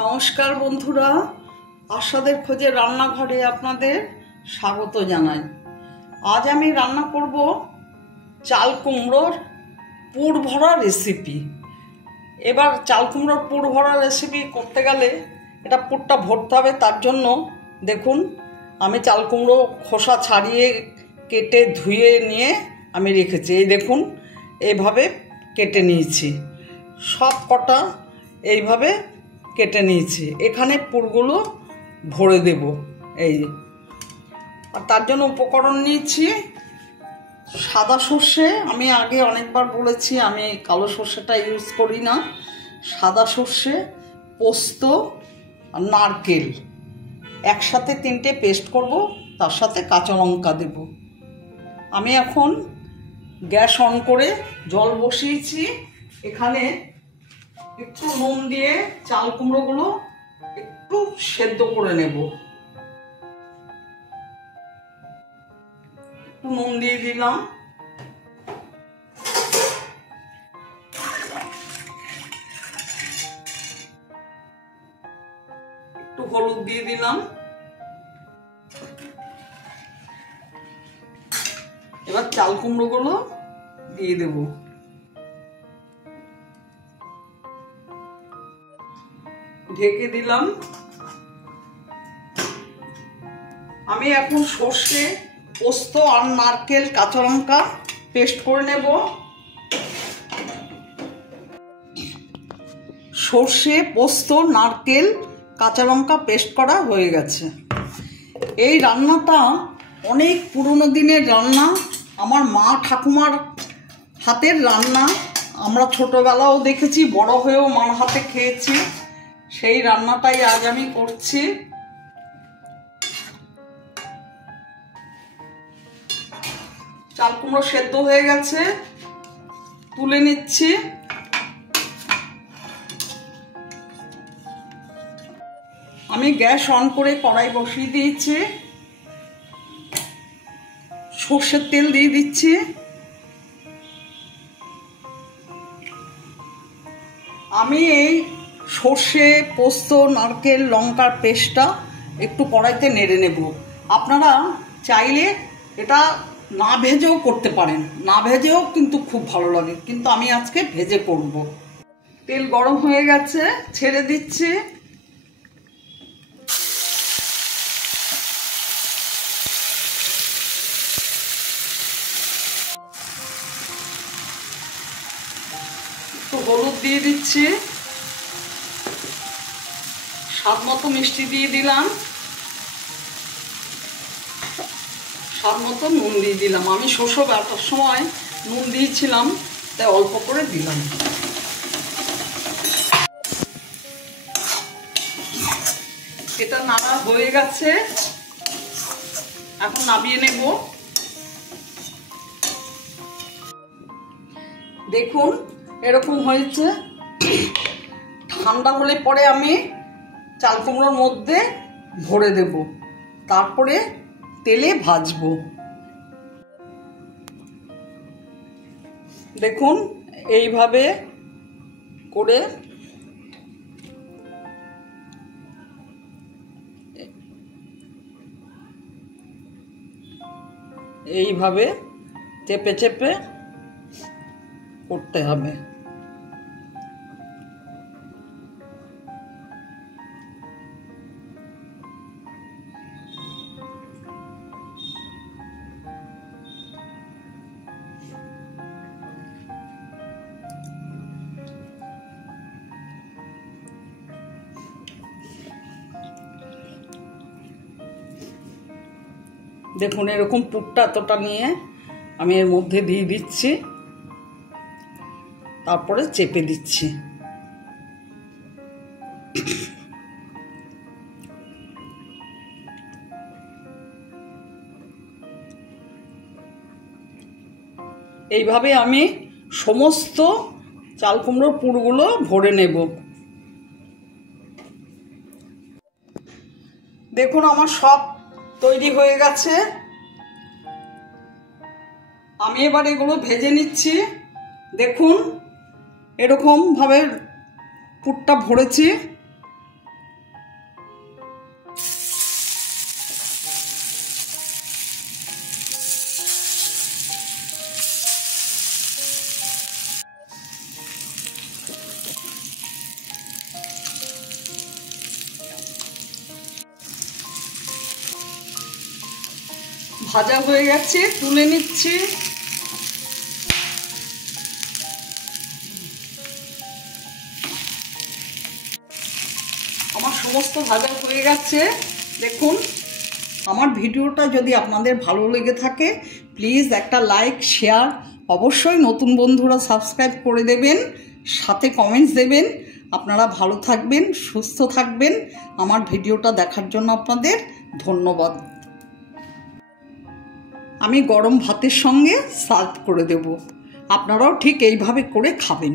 নমস্কার বন্ধুরা, আশাদের খোঁজে রান্নাঘরে আপনাদের স্বাগত জানাই। আজ আমি রান্না করব চাল কুমড়োর পুর ভরা রেসিপি। এবার চাল কুমড়োর পুর ভরা রেসিপি করতে গেলে এটা পুরটা ভরতে হবে। তার জন্য দেখুন, আমি চাল কুমড়ো খোসা ছাড়িয়ে কেটে ধুয়ে নিয়ে আমি রেখেছি। এই দেখুন, এইভাবে কেটে নিয়েছি, সব কটা এইভাবে কেটে নিয়েছি। এখানে পুরগুলো ভরে দেব। এই আর তার জন্য উপকরণ নিয়েছি সাদা সর্ষে। আমি আগে অনেকবার বলেছি আমি কালো সর্ষেটা ইউজ করি না। সাদা সর্ষে, পোস্ত আর নারকেল একসাথে তিনটে পেস্ট করব, তার সাথে কাঁচা লঙ্কা দেব। আমি এখন গ্যাস অন করে জল বসিয়েছি। এখানে একটু নুন দিয়ে চাল কুমড়োগুলো একটু সেদ্ধ করে নেব। একটু নুন দিয়ে দিলাম, একটু হলুদ দিয়ে দিলাম। এবার চাল কুমড়োগুলো দিয়ে দেব। ঢেকে দিলাম। আমি এখন সর্ষে, পোস্ত আর নারকেল কাঁচা লঙ্কা পেস্ট করে নেব। সর্ষে, পোস্ত, নারকেল, কাঁচা লঙ্কা পেস্ট করা হয়ে গেছে। এই রান্নাটা অনেক পুরনো দিনের রান্না, আমার মা ঠাকুমার হাতের রান্না। আমরা ছোটবেলাও দেখেছি, বড় হয়েও মার হাতে খেয়েছি। সেই রান্নাটাই আজ আমি করছি। চাল কুমড়ো সেদ্ধ হয়ে গেছে, তুলে নিচ্ছি। আমি গ্যাস অন করে কড়াই বসিয়ে দিয়েছি। সর্ষের তেল দিয়ে দিচ্ছি। আমি এই সর্ষে, পোস্ত, নারকেল, লঙ্কার পেস্টটা একটু কড়াইতে নেড়ে নেব। আপনারা চাইলে এটা না ভেজেও করতে পারেন, না ভেজেও কিন্তু খুব ভালো লাগে, কিন্তু আমি আজকে ভেজে করব। তেল গরম হয়ে গেছে, ছেড়ে দিচ্ছি। একটু হলুদ দিয়ে দিচ্ছি, স্বাদ মতো মিষ্টি দিয়ে দিলাম, স্বাদ মতো নুন দিয়ে দিলাম। আমি শসা বাটার সময় নুন দিয়েছিলাম, তাই অল্প করে দিলাম। এটা নাড়া হয়ে গেছে, এখন নামিয়ে নেব। দেখুন এরকম হয়েছে। ঠান্ডা হলে পরে আমি চাল কুমড়োর মধ্যে ভরে দেব, তারপরে তেলে ভাজবো। দেখুন এইভাবে করে এইভাবে চেপে চেপে করতে হবে। দেখুন এরকম পুরটা এতটা নিয়ে আমি এর মধ্যে দিয়ে দিচ্ছি, তারপরে চেপে দিচ্ছি। এইভাবে আমি সমস্ত চাল কুমড়োর পুরগুলো ভরে নেব। দেখুন আমার সব তৈরি হয়ে গেছে। আমি এবার এগুলো ভেজে নিচ্ছি। দেখুন এরকম ভাবে পুরটা ভরেছি। ভাজা হয়ে গেছে, তুলে নিচ্ছি। আমার সমস্ত ভাজা হয়ে গেছে। দেখুন, আমার ভিডিওটা যদি আপনাদের ভালো লেগে থাকে প্লিজ একটা লাইক শেয়ার, অবশ্যই নতুন বন্ধুরা সাবস্ক্রাইব করে দেবেন, সাথে কমেন্টস দেবেন। আপনারা ভালো থাকবেন, সুস্থ থাকবেন। আমার ভিডিওটা দেখার জন্য আপনাদের ধন্যবাদ। আমি গরম ভাতের সঙ্গে সার্ভ করে দেব। আপনারাও ঠিক এইভাবে করে খাবেন।